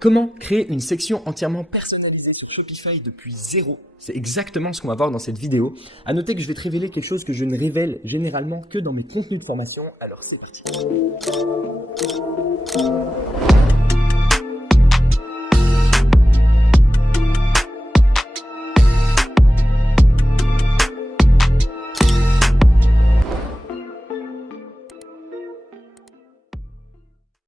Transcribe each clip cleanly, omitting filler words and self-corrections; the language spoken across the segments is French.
Comment créer une section entièrement personnalisée sur Shopify depuis zéro? C'est exactement ce qu'on va voir dans cette vidéo. À noter que je vais te révéler quelque chose que je ne révèle généralement que dans mes contenus de formation. Alors c'est parti.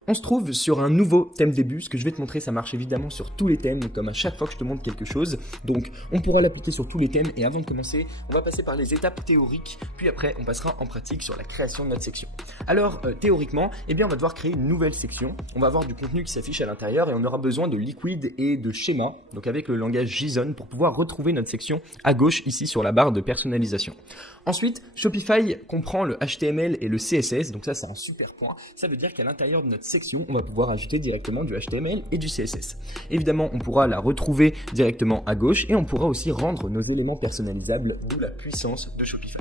On se trouve sur un nouveau thème début. Ce que je vais te montrer, ça marche évidemment sur tous les thèmes, comme à chaque fois que je te montre quelque chose. Donc, on pourra l'appliquer sur tous les thèmes. Et avant de commencer, on va passer par les étapes théoriques. Puis après, on passera en pratique sur la création de notre section. Alors, théoriquement, eh bien, on va devoir créer une nouvelle section. On va avoir du contenu qui s'affiche à l'intérieur et on aura besoin de liquid et de schéma. Donc, avec le langage JSON pour pouvoir retrouver notre section à gauche ici sur la barre de personnalisation. Ensuite, Shopify comprend le HTML et le CSS. Donc ça, c'est un super point. Ça veut dire qu'à l'intérieur de notre section, on va pouvoir ajouter directement du HTML et du CSS. Évidemment, on pourra la retrouver directement à gauche et on pourra aussi rendre nos éléments personnalisables, d'où la puissance de Shopify.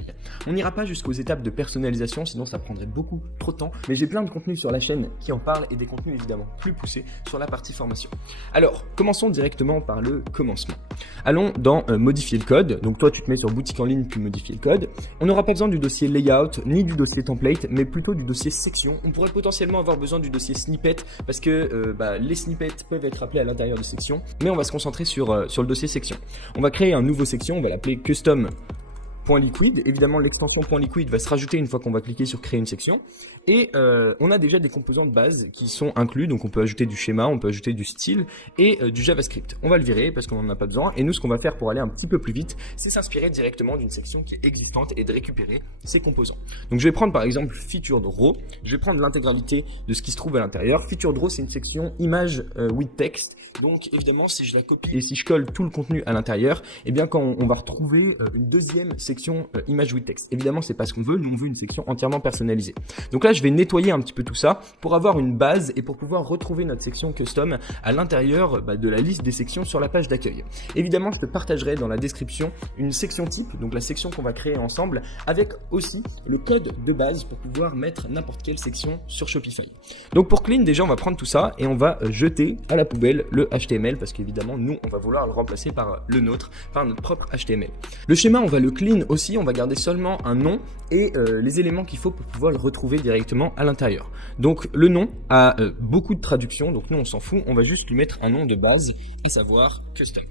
On n'ira pas jusqu'aux étapes de personnalisation, sinon ça prendrait beaucoup trop de temps, mais j'ai plein de contenus sur la chaîne qui en parlent et des contenus évidemment plus poussés sur la partie formation. Alors, commençons directement par le commencement. Allons dans modifier le code. Donc toi, tu te mets sur boutique en ligne puis modifier le code. On n'aura pas besoin du dossier layout ni du dossier template, mais plutôt du dossier section. On pourrait potentiellement avoir besoin du dossier snippet parce que les snippets peuvent être appelés à l'intérieur de section, mais on va se concentrer sur le dossier section. On va créer un nouveau section, on va l'appeler custom.liquid. Évidemment, l'extension .liquid va se rajouter une fois qu'on va cliquer sur créer une section. Et on a déjà des composants de base qui sont inclus, donc on peut ajouter du schéma, on peut ajouter du style et du JavaScript. On va le virer parce qu'on n'en a pas besoin. Et nous, ce qu'on va faire pour aller un petit peu plus vite, c'est s'inspirer directement d'une section qui est existante et de récupérer ces composants. Donc je vais prendre par exemple Featured Row. Je vais prendre l'intégralité de ce qui se trouve à l'intérieur. Featured Row, c'est une section image with text. Donc évidemment, si je la copie et si je colle tout le contenu à l'intérieur, eh bien quand on va retrouver une deuxième section image with text. Évidemment, c'est pas ce qu'on veut. Nous, on veut une section entièrement personnalisée. Donc là, je vais nettoyer un petit peu tout ça pour avoir une base et pour pouvoir retrouver notre section custom à l'intérieur de la liste des sections sur la page d'accueil. Évidemment, je te partagerai dans la description une section type, donc la section qu'on va créer ensemble, avec aussi le code de base pour pouvoir mettre n'importe quelle section sur Shopify. Donc pour clean, déjà, on va prendre tout ça et on va jeter à la poubelle le HTML parce qu'évidemment, nous, on va vouloir le remplacer par le nôtre, par notre propre HTML. Le schéma, on va le clean aussi, on va garder seulement un nom et les éléments qu'il faut pour pouvoir le retrouver directement à l'intérieur. Donc le nom a beaucoup de traductions, donc nous on s'en fout, on va juste lui mettre un nom de base, à savoir custom.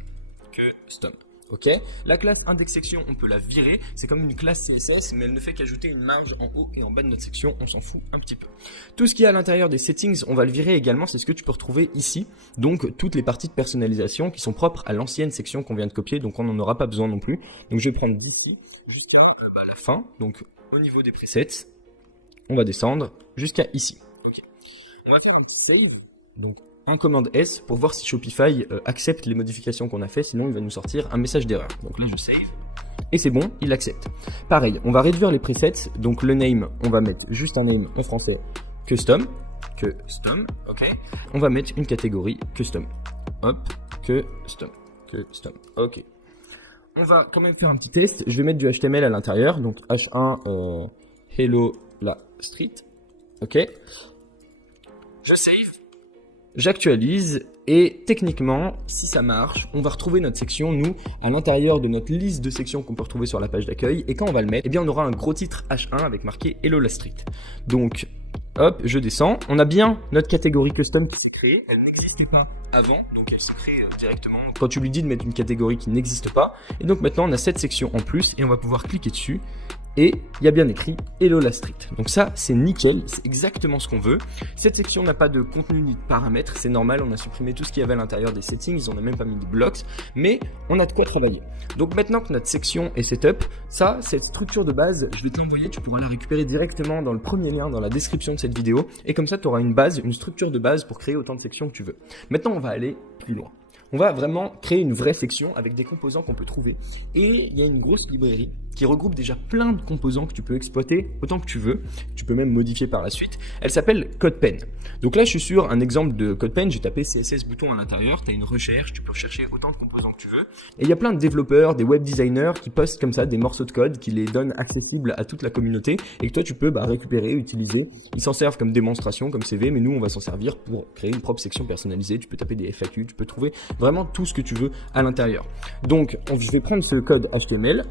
Ok. La classe index section, on peut la virer, c'est comme une classe CSS, mais elle ne fait qu'ajouter une marge en haut et en bas de notre section, on s'en fout un petit peu. Tout ce qui est à l'intérieur des settings, on va le virer également, c'est ce que tu peux retrouver ici, donc toutes les parties de personnalisation qui sont propres à l'ancienne section qu'on vient de copier, donc on n'en aura pas besoin non plus. Donc je vais prendre d'ici jusqu'à la fin, donc au niveau des presets, on va descendre jusqu'à ici. Okay. On va faire un petit save, donc un commande S pour voir si Shopify accepte les modifications qu'on a fait, sinon il va nous sortir un message d'erreur. Donc là je save et c'est bon, il accepte. Pareil, on va réduire les presets, donc le name, on va mettre juste un name en français custom, ok. On va mettre une catégorie custom, hop, custom, ok. On va quand même faire un petit test, je vais mettre du HTML à l'intérieur, donc H1 hello la street, ok. Je save. J'actualise et techniquement, si ça marche, on va retrouver notre section, nous, à l'intérieur de notre liste de sections qu'on peut retrouver sur la page d'accueil. Et quand on va le mettre, eh bien, on aura un gros titre H1 avec marqué Hello la Street. Donc, hop, je descends. On a bien notre catégorie custom qui s'est créée. Elle n'existait pas avant, donc elle se crée directement. Quand tu lui dis de mettre une catégorie qui n'existe pas. Et donc maintenant, on a cette section en plus et on va pouvoir cliquer dessus. Et il y a bien écrit Hello la Street. Donc ça, c'est nickel, c'est exactement ce qu'on veut. Cette section n'a pas de contenu ni de paramètres, c'est normal, on a supprimé tout ce qu'il y avait à l'intérieur des settings, ils n'ont même pas mis de blocks, mais on a de quoi travailler. Donc maintenant que notre section est setup, ça, cette structure de base, je vais te l'envoyer, tu pourras la récupérer directement dans le premier lien dans la description de cette vidéo, et comme ça, tu auras une base, une structure de base pour créer autant de sections que tu veux. Maintenant, on va aller plus loin. on va vraiment créer une vraie section avec des composants qu'on peut trouver. Et il y a une grosse librairie qui regroupe déjà plein de composants que tu peux exploiter autant que tu veux. Tu peux même modifier par la suite. Elle s'appelle CodePen. Donc là, je suis sur un exemple de CodePen. J'ai tapé CSS bouton à l'intérieur. Tu as une recherche. Tu peux rechercher autant de composants que tu veux. Et il y a plein de développeurs, des web designers qui postent comme ça des morceaux de code qui les donnent accessibles à toute la communauté et que toi, tu peux récupérer, utiliser. Ils s'en servent comme démonstration, comme CV, mais nous, on va s'en servir pour créer une propre section personnalisée. Tu peux taper des FAQ. Tu peux trouver vraiment tout ce que tu veux à l'intérieur. Donc, je vais prendre ce code HTML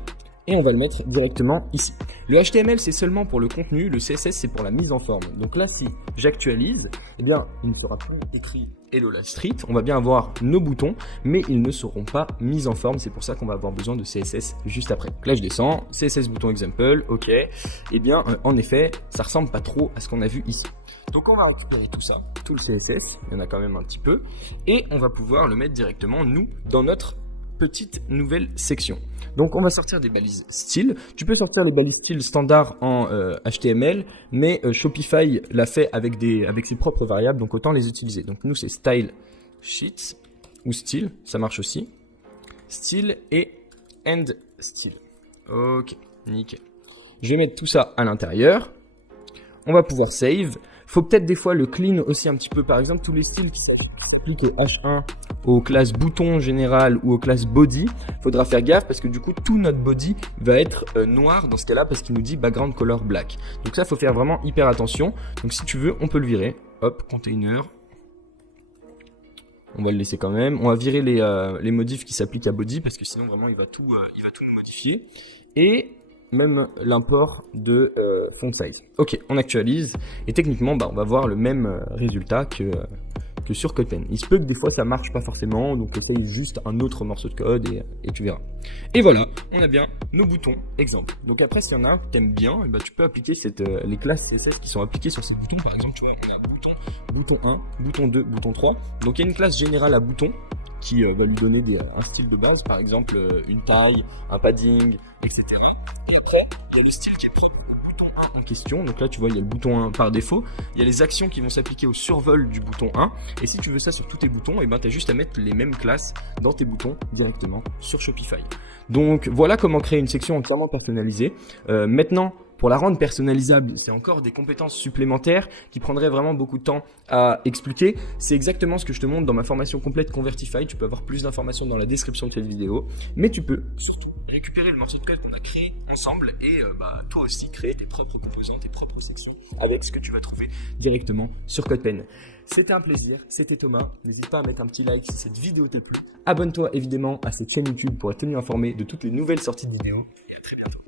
et on va le mettre directement ici. Le HTML, c'est seulement pour le contenu, le CSS, c'est pour la mise en forme. Donc là, si j'actualise, eh bien, il ne sera plus écrit Hello Live Street. On va bien avoir nos boutons, mais ils ne seront pas mis en forme. C'est pour ça qu'on va avoir besoin de CSS juste après. Donc là, je descends, CSS bouton example, ok. Eh bien, en effet, ça ressemble pas trop à ce qu'on a vu ici. Donc on va récupérer tout ça, tout le CSS, il y en a quand même un petit peu, et on va pouvoir le mettre directement, nous, dans notre petite nouvelle section. Donc on va sortir des balises style. Tu peux sortir les balises style standard en HTML, mais Shopify l'a fait avec ses propres variables, donc autant les utiliser. Donc nous c'est style sheets ou style, ça marche aussi. Style et end style. Ok, nickel. Je vais mettre tout ça à l'intérieur. On va pouvoir save. Faut peut-être des fois le clean aussi un petit peu. Par exemple, tous les styles qui s'appliquent au H1, aux classes bouton général ou aux classes body, faudra faire gaffe parce que du coup, tout notre body va être noir dans ce cas-là parce qu'il nous dit background color black. Donc ça, faut faire vraiment hyper attention. Donc si tu veux, on peut le virer. Hop, container. On va le laisser quand même. On va virer les modifs qui s'appliquent à body parce que sinon vraiment il va tout nous modifier. Et même l'import de font size. Ok, on actualise et techniquement on va voir le même résultat que sur CodePen. Il se peut que des fois ça marche pas forcément, donc essaye juste un autre morceau de code et tu verras. Et voilà, on a bien nos boutons exemple. Donc après s'il y en a un que t'aimes bien, tu peux appliquer les classes CSS qui sont appliquées sur ces boutons. Par exemple, tu vois, on a bouton 1, bouton 2, bouton 3. Donc il y a une classe générale à bouton qui va lui donner un style de base, par exemple une taille, un padding, etc. Et après, il y a le style qui est pris le bouton 1 en question. Donc là, tu vois, il y a le bouton 1 par défaut. Il y a les actions qui vont s'appliquer au survol du bouton 1. Et si tu veux ça sur tous tes boutons, tu as juste à mettre les mêmes classes dans tes boutons directement sur Shopify. Donc voilà comment créer une section entièrement personnalisée. Maintenant, pour la rendre personnalisable, c'est encore des compétences supplémentaires qui prendraient vraiment beaucoup de temps à expliquer. C'est exactement ce que je te montre dans ma formation complète Convertify. Tu peux avoir plus d'informations dans la description de cette vidéo. Mais tu peux surtout récupérer le morceau de code qu'on a créé ensemble et toi aussi créer tes propres composants, tes propres sections avec ce que tu vas trouver directement sur CodePen. C'était un plaisir, c'était Thomas. N'hésite pas à mettre un petit like si cette vidéo t'a plu. Abonne-toi évidemment à cette chaîne YouTube pour être tenu informé de toutes les nouvelles sorties de vidéos. Et à très bientôt.